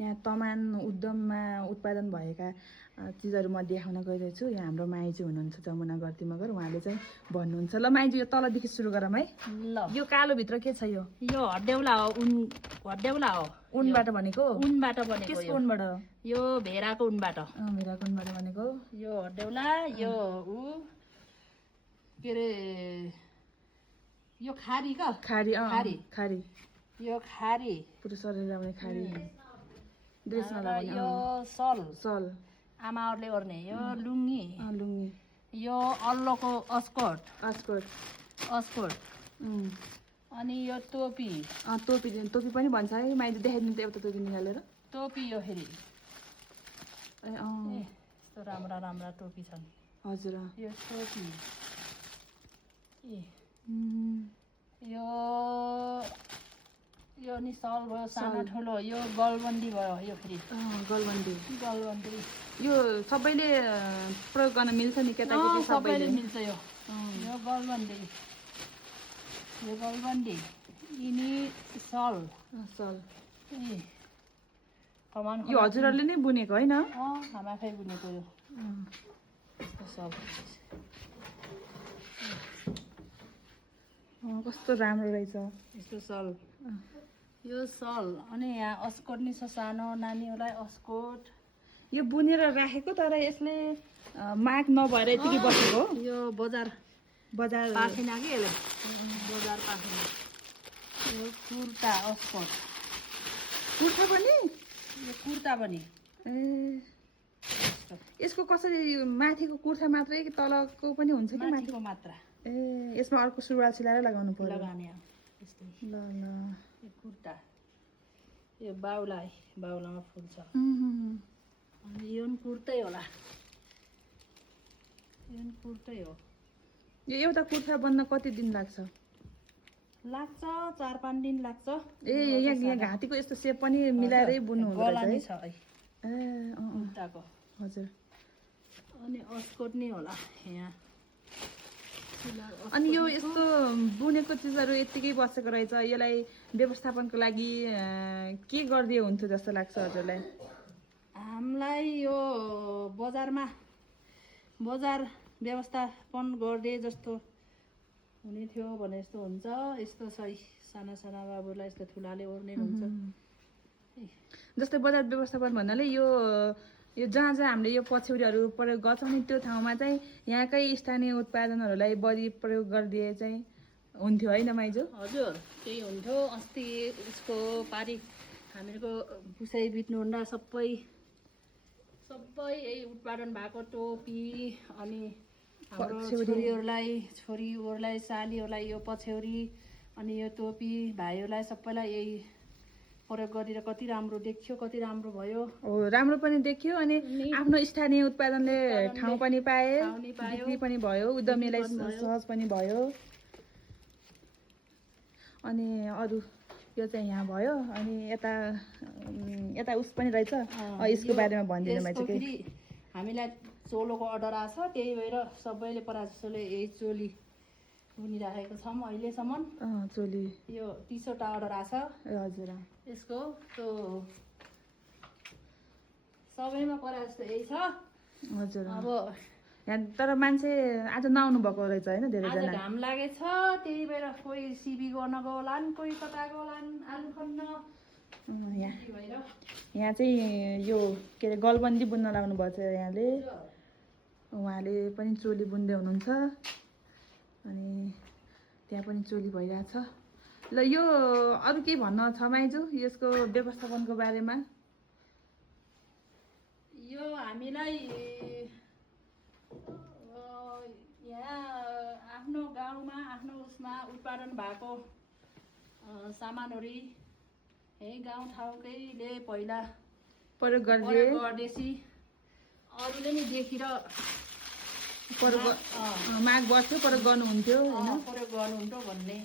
यहाँ तमान उद्यममा उत्पादन भएका चिजहरू म देखाउन गइरहेछु। यहाँ हाम्रो माइजू हुनुहुन्छ जमुना गर्दी मगर, उहाँले चाहिँ भन्नुहुन्छ। ल माइजू यो तलदेखि सुरु गरौँ है। ल यो कालो भित्र के छ? यो हड्डेउला हो, हड्डेउला हो। उनबाट बनेको? उनबाट बनेको। केसको उनबाट? यो भेराको उनबाट। भेराको उनबाट बनेको। यो हड्डेउला, यो के अरे यो खारी का? खारी खारी खारी। यो खारी पुरो शरीर लगाउने खारी, ड्रेसमा र लगाउने। यो सल सल आमाहरूले ओर्ने। यो लुङ्गी, लुङ्गी। यो अल्लोको अस्कोट, अस्कोट। अस्कोट। अनि यो टोपी। टोपी पनि भन्छ है। माइजू देखाइदिनु त एउटा टोपी निकालेर। टोपी यो फेरि ए यस्तो राम्रा राम्रा टोपी छन्। हजुर। यो टोपी यो नि सल भयो, सानो ठुलो। यो गलबन्दी भयो। यो फेरि गलबन्दी। गलबन्दी यो सबैले प्रयोग गर्न मिल्छ नि? केटाकेटी सबैले मिल्छ। यो गलबन्दी, यो गलबन्दी। यिनी सल सल। कमान यो हजुरहरूले नै बुनेको होइन? हामी आफै बुनेको। यो यस्तो सल कस्तो राम्रो रहेछ यस्तो सल। यो सल। अनि यहाँ अस्कोट नि छ सानो नानीहरूलाई अस्कोट। यो बुनेर राखेको तर यसले माग नभएर यतिकै बसेको। यो बजार पाखिना कि यसले बजार पाखिना। यो कुर्ता अस्कोट। कुर्ता पनि? यो कुर्ता पनि। ए यसको कसरी? माथिको कुर्ता मात्रै कि तलको पनि हुन्छ कि? माथिको मात्र। ए यसमा अर्को सुरुवाल सिलाएर लगाउनु पर्यो। लगाउने यस्तै। ल ल। यो कुर्ता, यो बाउलामा फुल छ। अनि यो पनि कुर्तै होला। यो पनि कुर्तै हो। यो एउटा कुर्ता बन्न कति दिन लाग्छ? लाग्छ 4-5 दिन लाग्छ। ए यहाँ घाँटीको यस्तो सेप पनि मिलाएरै बुन्नु हुँदो रहेछ है? ए कुर्ताको। हजुर। अनि अस्कोट नि होला यहाँ। अनि यो यस्तो बुनेको चिजहरू यत्तिकै बसेको रहेछ, यसलाई व्यवस्थापनको लागि के गरिदियो हुन्थ्यो जस्तो लाग्छ हजुरलाई? हामीलाई यो बजार व्यवस्थापन गरिदिए जस्तो हुने थियो भने जस्तो हुन्छ। यस्तो सही साना साना बाबुलाई यस्तो ठुलाले ओर्ने हुन्छ। जस्तै बजार व्यवस्थापन भन्नाले यो जहाँ हामीले यो पछ्यौरीहरू प्रयोग गर्छौँ नि त्यो ठाउँमा चाहिँ यहाँकै स्थानीय उत्पादनहरूलाई बढी प्रयोग गरिदिए चाहिँ हुन्थ्यो होइन माइजू? हजुर त्यही हुन्थ्यो। अस्ति यसको हामीहरूको पुसाइ बित्नुहुँदा सबै यही उत्पादन भएको टोपी अनि हाम्रो छोरीहरूलाई सालीहरूलाई यो पछ्यौरी अनि यो टोपी भाइहरूलाई सबैलाई यही प्रयोग गरेर कति राम्रो देखियो, कति राम्रो भयो। राम्रो पनि देखियो अनि आफ्नो स्थानीय उत्पादनले ठाउँ पनि पाए, बिक्री पनि भयो, उद्यमीलाई सहज पनि भयो। अनि अरू यो चाहिँ यहाँ भयो। अनि यता उस पनि रहेछ। यसको बारेमा भनिदिनु भएछ कि? हामीलाई चोलोको अर्डर आछ, त्यही भएर सबैले पराजसोले यही चोली बुनिराखेको छौँ अहिलेसम्म। चोली यो टी-सर्ट अर्डर आछ। हजुर। यसको त्यो सबैमा पराजसो यही छ। हजुर। अब यहाँ तर मान्छे आज नआउनु भएको रहेछ होइन? धेरैजना घाम लागेछ, त्यही भएर कोही सिबी गर्न गलान्, कोही कता गलान्, आलु खन्न। यहाँ चाहिँ यो के अरे गलबन्दी बुन्न लाउनु भएको छ यहाँले। उहाँले पनि चोली बुन्दै हुनुहुन्छ। अनि त्यहाँ पनि चोली भइरहेछ। ल यो अरू केही भन्न छ माइजू यसको व्यवस्थापनको बारेमा? यो हामीलाई यहाँ आफ्नो गाउँमा आफ्नो उसमा उत्पादन भएको सामानहरू यही गाउँठाउँकैले पहिला प्रयोग गर्देसी अरूले नि देखेर माग बस्थ्यो, प्रयोग गर्नुहुन्थ्यो प्रयोग गर्नुहुन्थ्यो भन्ने